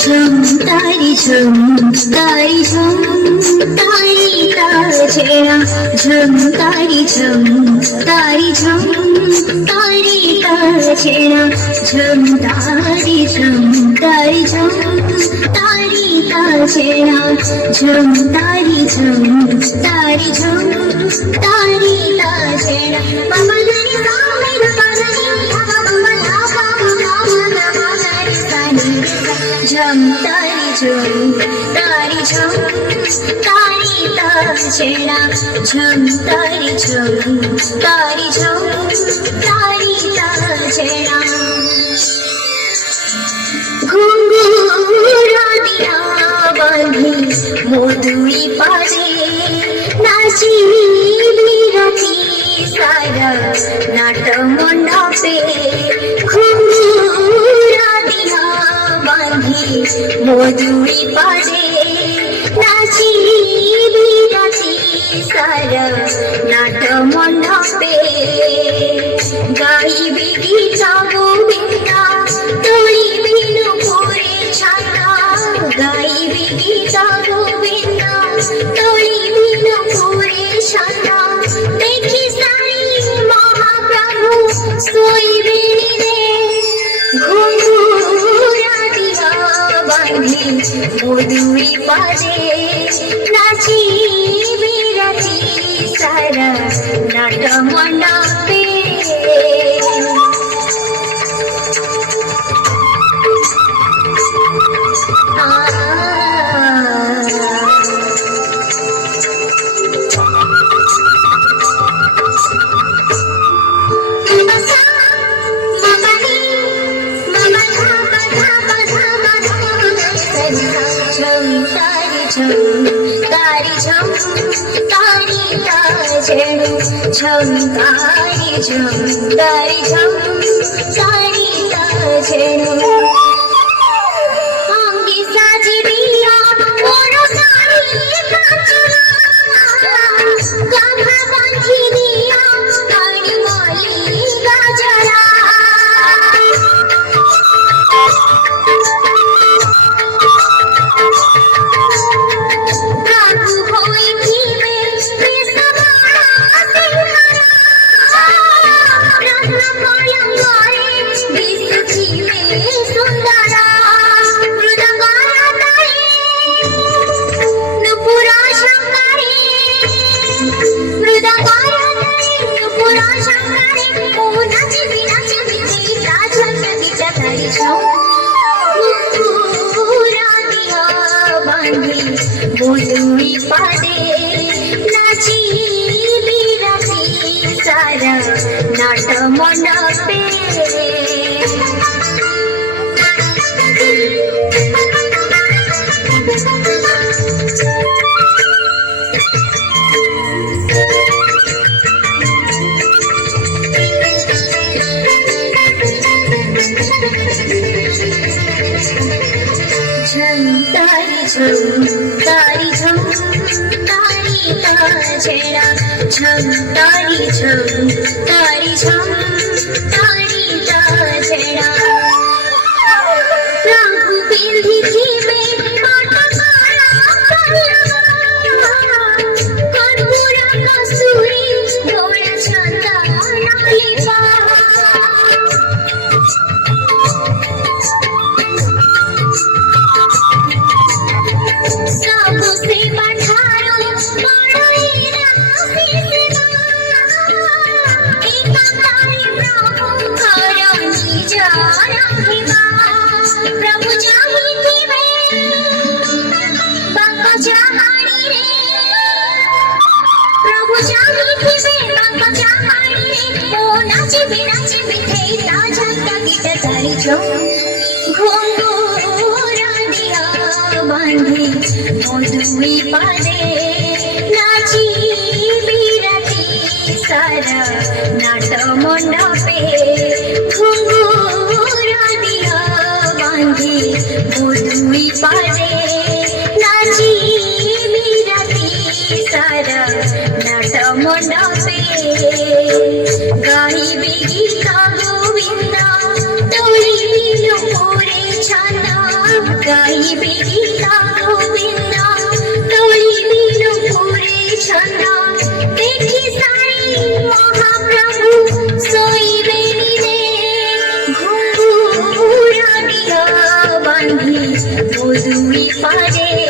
ঝুম তারি ঝুম তারি ঝুম তারি ছেড়া ঝুম তারি ঝুম তারি ঝুম তারি ছেড়া ঝুম তারি ঝুম তারি ঝুম তারি ছেড়া ঝুম তারি ঝুম তারি ঝুম তারি ছেড়া বাবা জানি সামের বাজানি বাবা বাবা ঝুম তারি ঝুম তারি ঝুম তারি ছেড়া ঝুম তারি ঝুম তারি ঝুম তারি ছেড়া ঘুঙ্গুরা দিয়া বাঁধি মধুই পারে নাচি বিরতি সারা নাট মণ্ডপে ঘুঙ্গুরা দিয়া বাঁধি মধুই পারে নাচি বিরতি সারা নাট মণ্ডপে গাইবি গীত গোবিন্দা তোড়িবি নুপুরে ছাতা গাইবি গীত গোবিন্দা তোড়িবি নুপুরে ছাতা দেখি সাই মহাপ্রভু শোইবি রে ঘুঙ্গুরা দিয়া বাঁধি মধুই পারে নাচি বিরতি সারা নাট মণ্ডপে तारी झम तारी छेड़ू झम तारी झम तारी झम तारी छेड़ू अंगी साजी दिया मोरो सारी काचरा गाभा बांधी दिया तारी मोली गाजरा মধুই পারে নাচি বিরতি সারা নাট মণ্ডপে ঝুম তারি ঝুম তারি ঝুম তারি ছেড়া ঝুম তারি ঝুম তারি ঝুম তারি ছেড়া রঘু বিন্ধি থিবে কর্পূরা কস্তুরী ঘোড়া ছন্দা নালিপা प्रभु जाहिती में बाबा जहानी रे प्रभु जाहिती में बाबा जहानी रे ओ नाची थे राजा गीत तारी झुम घुंघूरा दिया बांधी मधुई पारे नाची बिरती सारा नाट मण्डपे मधुई पारे नाची बिरती सारा नाट मण्डपे गाइबी गीत गोविंदा তোড়িবি নুপুরে ছাতা গাই মধুরি পারে